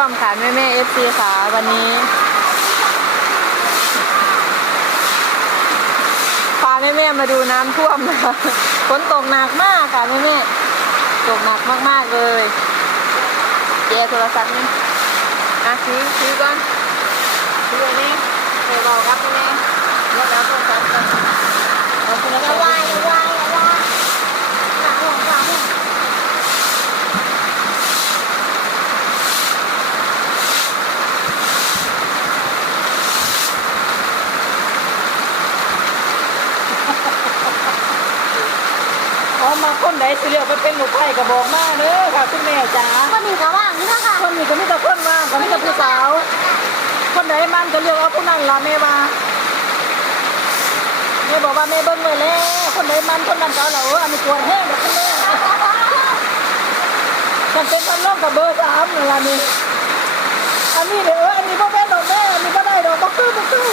วมค่ะแม่แม่เอฟซีค่ะวันนี้ พาแม่แม่ๆมาดูน้ำท่วมนะคะฝนตกหนักมากค่ะแม่แม่ๆตกหนักมากๆเลยแกโทรศัพท์นี่อะถือถือก่อนถืออันนี้เดี๋ยวบอกครับแม่แม่ๆยกแล้วโทรศัพท์ก่อนเอาโทรศัพท์วายอย่าวายอย่าวายหลังหัวหลังหัว เอามา คนไหนสิเรียกไปเป็นลูกไผ่ก็บอกมาเด้อค่ะคุณแม่จ๋าคนหนึ่งก็ว่างนี่นะคะคนนี้ก็มีแต่คนว่างก็มีแต่ผู้สาว คนไหนมันก็เรียกเอาผู้นั้นล่ะแม่ว่าแม่บอกว่าแม่เบิ่งไว้แล้วคนไหนมันคนนั้นก็เอาเหรออันนี้ปวดแห้งเด็กคุณแม่ฉันเป็นคนล่องกับเบอร์สามนี่ล่ะนี่อันนี้เด้ออันนี้พ่อแม่ดอกแม่อันนี้ก็ได้ดอกบ่คือบ่คือ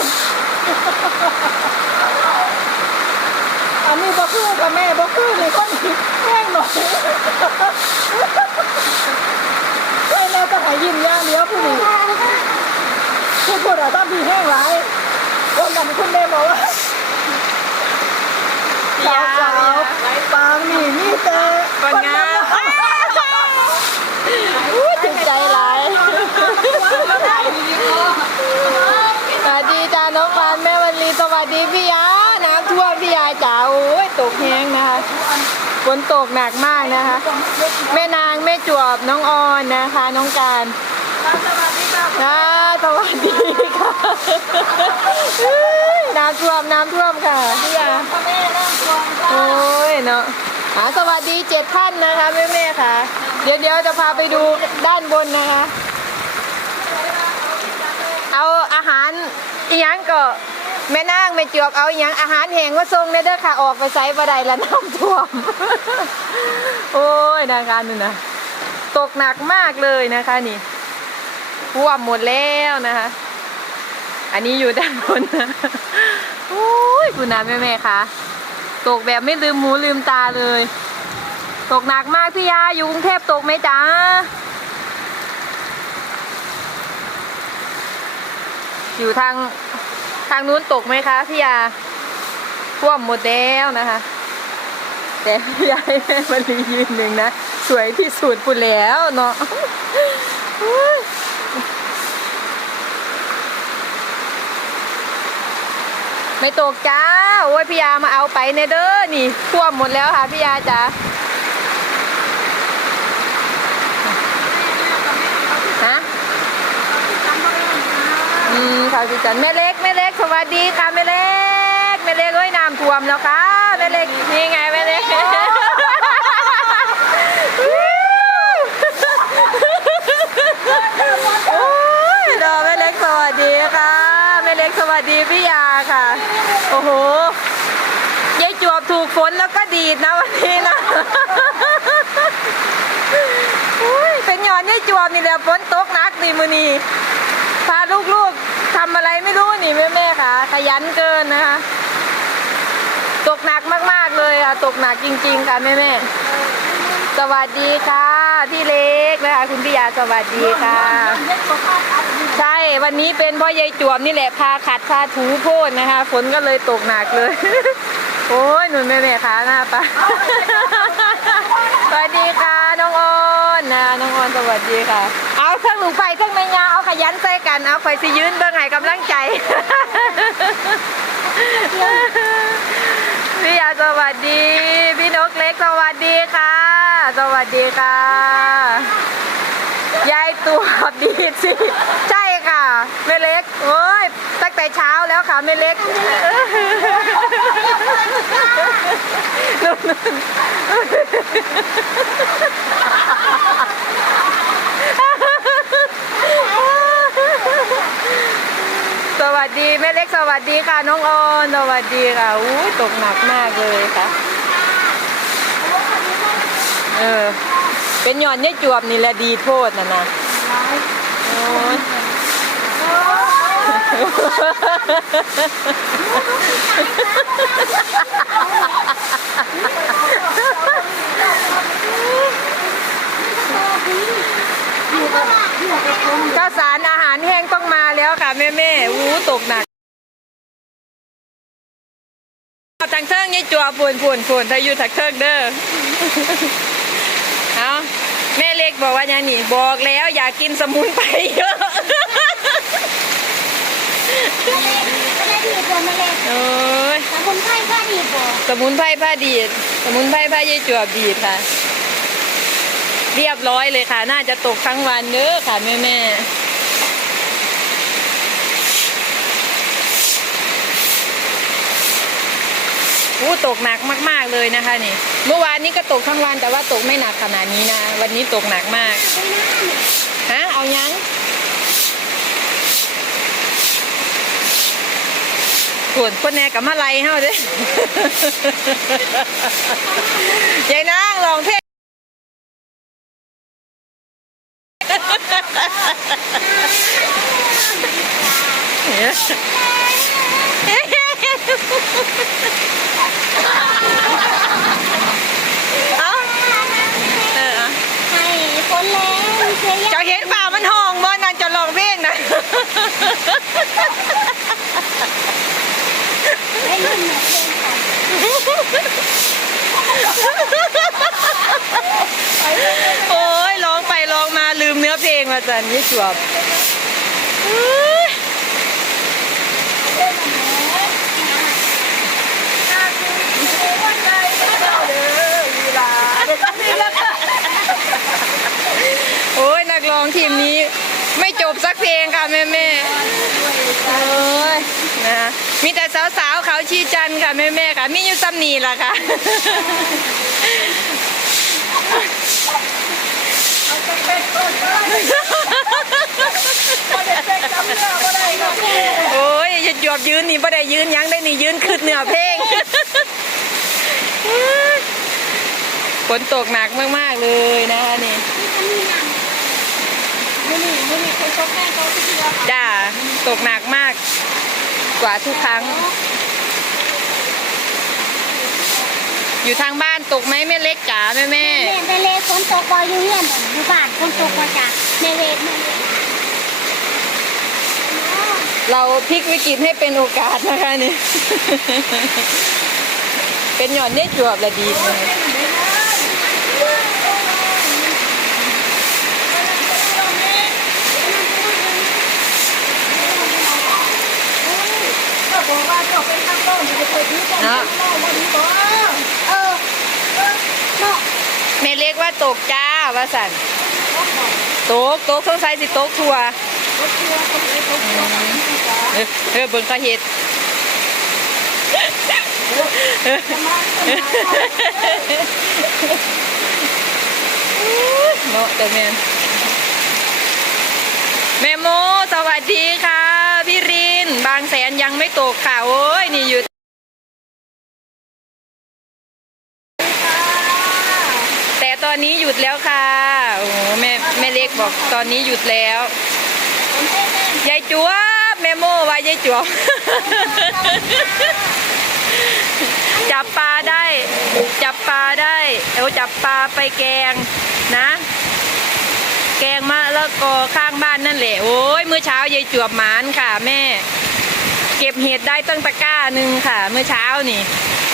อันนี้บ่คือกับแม่บ่คือนี่คนนี้แห้งหน่อยใช่แล้วก็ให้ยิ้มอย่างเดียวผู้นี้ผู้พูดอะต้องพี่แห้งหลายคนนั้นคุณแม่บอกว่าสาวสาวๆปางนี่มีแต่ คนงาม อุ้ยจิตใจหลายสวัสดีจ้าน้องปานแม่วันลีสวัสดีพี่ยาน้ำท่วมพี่ยาจ๋าโอ้ยตกแห้งนะคะฝ นตกหนักมากนะคะ แม่นางแม่จวบน้องออนนะคะ น้องการนะสวัสดีค่ะเฮ้ยน้ำท่วมน้ำท่วมค่ะพี่ยาแม่นั่งควงโอ้ยเนาะอ่าสวัสดีเจ็ดท่านนะคะแม่แม่ๆค่ะ เดี๋ยวเดี๋ยวจะพาไปดูด้านบนนะคะ เอาอาหารอีหยังก็ แม่นางแม่จวบเอาอีหยังอาหารแห้งมาส่งเลยเด้อค่ะออกไปไซบ่ได้ละน้ำท่วม โอ้ยนะคะนี่นะตกหนักมากเลยนะคะนี่ท่วมหมดแล้วนะคะ อันนี้อยู่ด้านบนนะโอ้ยคุณนะแม่แม่ค่ะตกแบบไม่ลืมหูลืมตาเลย ตกหนักมากพี่ยาอยู่กรุงเทพตกไหมจ๊ะอยู่ทาง ทางนู้นตกไหมคะพี่ยาท่วมหมดแล้วนะคะ แต่พี่ยาให้แม่มารียืนหนึ่งนะสวยที่สุดพูดแล้วเนาะไม่ตกจ้า โอ้ยพี่ยามาเอาไปเนเด้อนี่ท่วมหมดแล้วค่ะพี่ยาจ้า มค่ะพี่จันแม่เล็กแม่เล็กสวัสดีค่ะแม่เล็กแม่เล็กเอ้ยน้ำท่วมแล้วค่ะแม่เล็กนี่ไงแม่เล็กโอ้ยดอแม่เล็กสวัสดีค่ะแม่เล็กสวัสดีพี่ยาค่ะ โอ้โหยายจวบถูกฝนแล้วก็ดีดนะวันนี้นะเป็นหยอนยายจวบนี่แหละฝนตกนักนี่มือนีพาลูก ทำอะไรไม่รู้นี่แม่ๆค่ะ ขยันเกินนะคะ ตกหนักมากๆเลยค่ะ ตกหนักจริง ๆ ค่ะแม่ๆสวัสดีค่ะพี่เล็กนะคะ คุณพิยาสวัสดีค่ะ ใช่วันนี้เป็นเพ่อยายจวบนี่แหละพาขัดพาถูโพดนะคะฝนก็เลยตกหนักเลย โอ้ยหนุนแม่แม่ๆขาหน้าปะสวัสดีค่ะน้องออนนะน้องออนสวัสดีค่ะ เครื่องหลูกไฟเครื่องแมงยาเอาขยันใส่กันเอาไฟสิยืนเบื้องไห้กำลังใจพี่ยาสวัสดี พี่นกเล็กสวัสดีค่ะ สวัสดีค่ะยายตัวดีสิใช่ค่ะแม่เล็กโอ้ยตั้งแต่เช้าแล้วค่ะแม่เล็กนู่นๆสวัสดีแม่เล็กส วัสดีค่ะน้องออนสวัสดีค่ะอู้ตกหนักมากเลยค่ะ เออ เป็นหย่อนยายจวบนี่แหละดีโทษนะนะโอ้ยข้าวสารอาหารแห้งต้องมาแล้วค่ะแม่แม่ๆอู้ตกหนักทา งยี่จัวปุ่นปุ่นปุ่นถ้าอยู่ทางเทิงเด้อเอาแม่เล็กบอกว่าอย่างนี้บอกแล้วอย่ากินสมุนไพรเยอะไม่ได้ดีกว่าไม่เล็กโอ้ยสมุนไพรก็ดีกว่าสมุนไพรผ้าดีดสมุนไพรผ้ายายจัวบีดค่ะ เรียบร้อยเลยค่ะ น่าจะตกทั้งวันเด้อค่ะแม่แม่ อู้ตกหนักมาก ๆเลยนะคะนี่ เมื่อวานนี้ก็ตกทั้งวันแต่ว่าตกไม่หนักขนาดนี้นะ วันนี้ตกหนักมากฮะเอายังขวนคนแน่กับมาไลเฮาเด้ยายนางลองเพลงเอา เออเอาให้คนแรงเสียเจ้าเห็นป่ามันห้องบ่นางจะลองเพลงนะให้รุ่นเนี่ยเพลงก่อนโอ้ยร้องไปร้องมาลืมเนื้อเพลงมาจันยี่จวบอุ๊ย อ้ยนักร้องทีมนี้ ไม่จบสักเพลงค่ะแม่แม่ๆโอ้ยนะมีแต่สาวๆเขาชีจันทร์ค่ะแม่แม่ๆค่ะ มีอยู่ซ้ำนีล่ะค่ะโอ้ยหยอบยืนนี่บ่ได้ยืนหยังได้นี่ยืนคืดเหนือเพลงฝนตกหนักมาก ๆ เลยนะคะนี่ มือนี่มือนี่คนตกแม่เขาที่เดียวจ้าตกหนักมาก กว่าทุกครั้ง อยู่ทางบ้านตกไหมแม่เล็กจ๋าแม่แม่แม่ไปเลยคนตกบออยู่เฮียนอยู่บ้านคนตกบอจากในเวทในเวทเราพลิกวิกฤตให้เป็นโอกาสนะคะนี่ เป็นหย่อนได้จวบละดีเลย ก็บอกว่าจบ เป็นข้างต้นจะไปที่เนาะเล่ามาดีกว่าเออเนาะแม่เล็กว่าตกจ้าว่าสันตกตกสงสัยสิตกทัวร์รถทัวร์คนไปรถทัวร์เออเออเบิ่งเขาเฮ็ดเนาะแต่แม่แม่โมสวัสดีค่ะ พี่ริน บางแสน ยังไม่ตกค่ะ โอ้ย นี่อยู่แต่ตอนนี้หยุดแล้วค่ะ โอ้โหแม่แม่เล็กบอกตอนนี้หยุดแล้วยายจัวแม่โมว่ายายจัวจับปลาได้ จับปลาได้ เอาจับปลาไปแกงนะ แกงมะละกอข้างบ้านนั่นแหละ โอ้ยเมื่อเช้ายายจวบหมานค่ะแม่ เก็บเห็ดได้ตั้งตะกร้าหนึ่งค่ะ เมื่อเช้านี่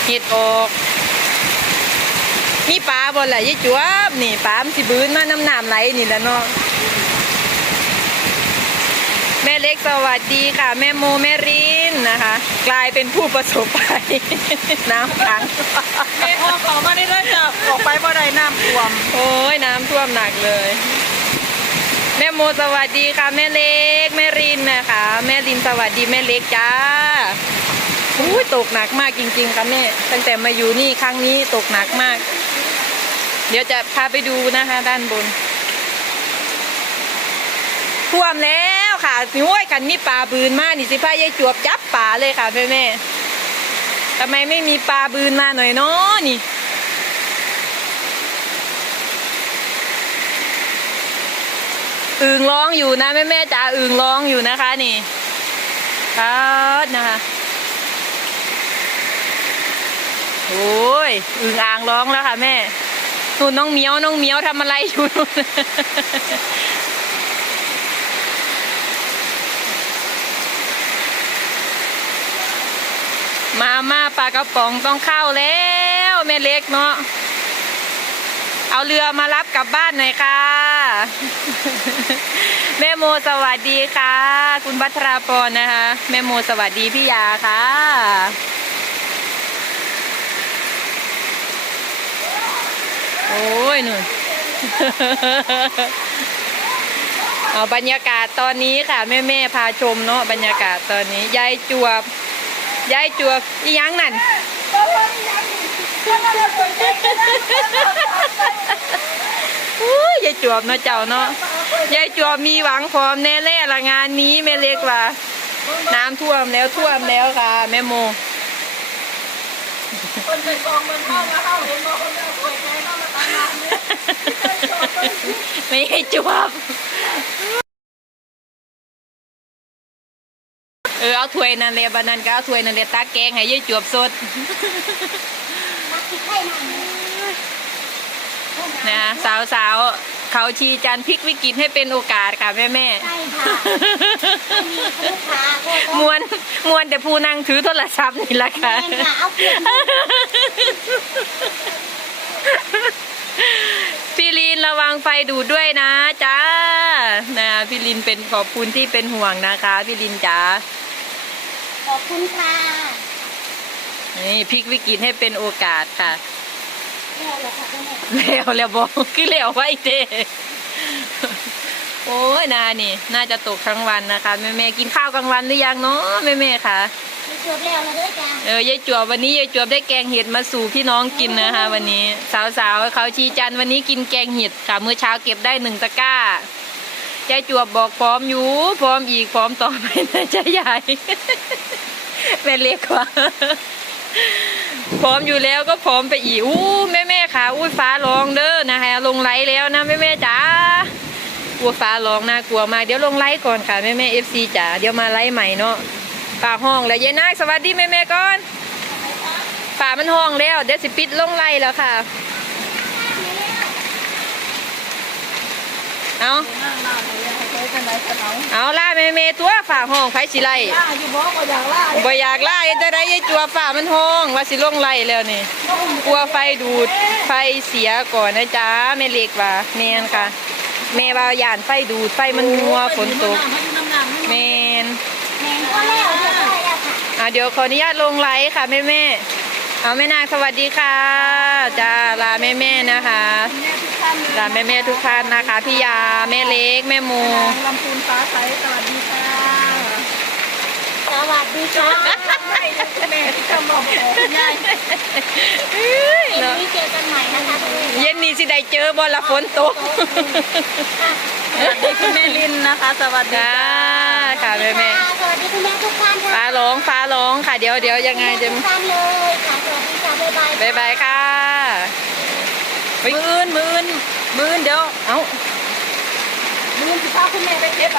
เห็ดออก มีปลาบ่ล่ะยายจวบนี่ปลามนสิบืนมาน้ำน้ำไหลนี่แหละเนาะแม่เล็กสวัสดีค่ะ แม่โมแม่รินนะคะ กลายเป็นผู้ประสบภัยน้ำขังเมฆออกเขามานี่เลยจ้ะออกไปบ่ได้น้ำท่วม โอ้ยน้ำท่วมหนักเลยแม่โมสวัสดีค่ะ แม่เล็ก แม่รินนะคะ แม่รินสวัสดีแม่เล็กจ้าอุ้ยตกหนักมากจริง ๆค่ะแม่ตั้งแต่มาอยู่นี่ครั้งนี้ตกหนักมาก เดี๋ยวจะพาไปดูนะคะ ด้านบนท่วมแล้วค่ะโอ้ยกันนี่ปลาบืนมากนี่สิพายายจวบจับปลาเลยค่ะแม่แม่ๆทำไมไม่มีปลาบืนมาหน่อยเนาะนี่ อึ่งร้องอยู่นะแม่แม่จ๋าอึ่งร้องอยู่นะคะนี่ครับนะคะโอ้ยอึ่งอ่างร้องแล้วค่ะแม่นู่นน้องเมียวน้องเมียวทำอะไรอยู่นู่นมาม่าปลากระป๋องต้องเข้าแล้วแม่เล็กเนาะ เอาเรือมารับกลับบ้านหน่อยค่ะ แม่โมสวัสดีค่ะ คุณพัทราพรนะคะ แม่โมสวัสดีพี่ยาค่ะโอ้ยหนุ่นเอาบรรยากาศตอนนี้ค่ะ แม่แม่ๆพาชมเนาะบรรยากาศตอนนี้ยายจวบยายจวบอียังนั่น อุ้ยยายจวบเนาะเจ้าเนาะยายจวบมีหวังพร้อมแน่แน่ละงานนี้แม่เล็กว่า น้ำท่วมแล้วท่วมแล้วค่ะ แม่โมคนเป็นกองมันเข้ามาเข้าเห็นบอกคนเอาป่วยใจเข้ามาตามน้ำเนี่ยไม่ให้จวบเออเอาถ้วยนั่นเลยบันนั้นก็เอาถ้วยนั่นเลยตักแกงให้ยายจวบสด น่อยนะสาวสาวๆเขาชีจันทร์พลิกวิกฤตให้เป็นโอกาสค่ะแม่แม่ใช่ค่ะมีลูกค้าก็มวนมวนแต่ผู้นั่งถือโทรศัพท์นี่แหละค่ะแม่ค่ะเอาเปลี่ยนพี่ลินระวังไฟดูดด้วยนะจ้านะพี่ลินเป็นขอบคุณที่เป็นห่วงนะคะ พี่ลินจ๋าขอบคุณค่ะ นี่พลิกวิกฤตให้เป็นโอกาสค่ะแล้วเหรอค่ะแม่แล้วแล้วบอกคือแล้วไว้เด้โอ้ยนานี่ น่าจะตกทั้งวันนะคะแม่แม่ๆกินข้าวกลางวันหรือยังเนาะแม่แม่ๆค่ะมีจบแล้วนะเด้อจ้าเออยายจวบวันนี้ยายจวบได้แกงเห็ดมาสู่พี่น้องกินนะคะ วันนี้สาวๆเขาชีจันทร์วันนี้กินแกงเห็ดค่ะเมื่อเช้าเก็บได้หนึ่งตะกร้ายายจวบบอกพร้อมอยู่พร้อมอีกพร้อมต่อไปนะจ๊ะยายแม่เล็กว่า พร้อมอยู่แล้วก็พร้อมไปอีกอู้แม่แม่ค่ะอุ้ยฟ้าร้องเด้อนะคะ ลงไลฟ์แล้วนะแม่แม่จ๋ากลัวฟ้าร้องน่ากลัวมากเดี๋ยวลงไลฟ์ก่อนค่ะแม่แม่เอฟซีจ๋าเดี๋ยวมาไลฟ์ใหม่เนาะฝาห้องแล้วยายนาคสวัสดีแม่แม่ก่อนฝามันห้องแล้วเดี๋ยวสิปิดลงไลฟ์แล้วค่ะ เอานั่งนั่งเลยให้ใช้กันไหนกันเอาเอาล่าแม่แม่ๆตัวฝาห้องไผสิไลล่าอยู่บอกว่าอยากล่าบ่อยากไล่จะได้ยายจัวฝ่ามันห้องว่าสิลงไล่แล้วนี่กลัวไฟดูดไฟเสียก่อนนะจ๊ะแม่เล็กว่าแม่นค่ะแม่ว่าย่านไฟดูดไฟมันมัวฝนตกให้น้ำหนักแม่นแม่ก็แล้วเดี๋ยวได้แล้วค่ะอะเดี๋ยวขออนุญาตลงไลฟ์ค่ะแม่แม่ๆเอาแม่นางสวัสดีค่ะจ้าลาแม่แม่ๆนะคะ แม่ทุกท่านเลยลาแม่แม่ๆทุกท่านนะคะพี่ยาแม่เล็ก แม่โมลำพูนฟ้าใสสวัสดีค่ะสวัสดีค่ะไม่แม่ที่จะบอกคุณยายเอ้ยเย็นเนาะนี้เจอกันใหม่นะคะทุกคนเย็นนี้สิได้เจอบอลละฝนตกสวัสดีคุณแม่ลินนะคะ สวัสดีจ้าค่ะค่ะแม่แม่สวัสดีคุณแม่ทุกท่านค่ะฟ้าร้องฟ้าร้องค่ะเดี๋ยวเดี๋ยวยังไงจะทุกท่านเลยค่ะสวัสดีค่ะบ๊ายบายบายบายค่ะมืออื่นมืออื่น มื่นเดี๋ยว เอ้ามื่นสิพาคุณแม่ไปเก็บ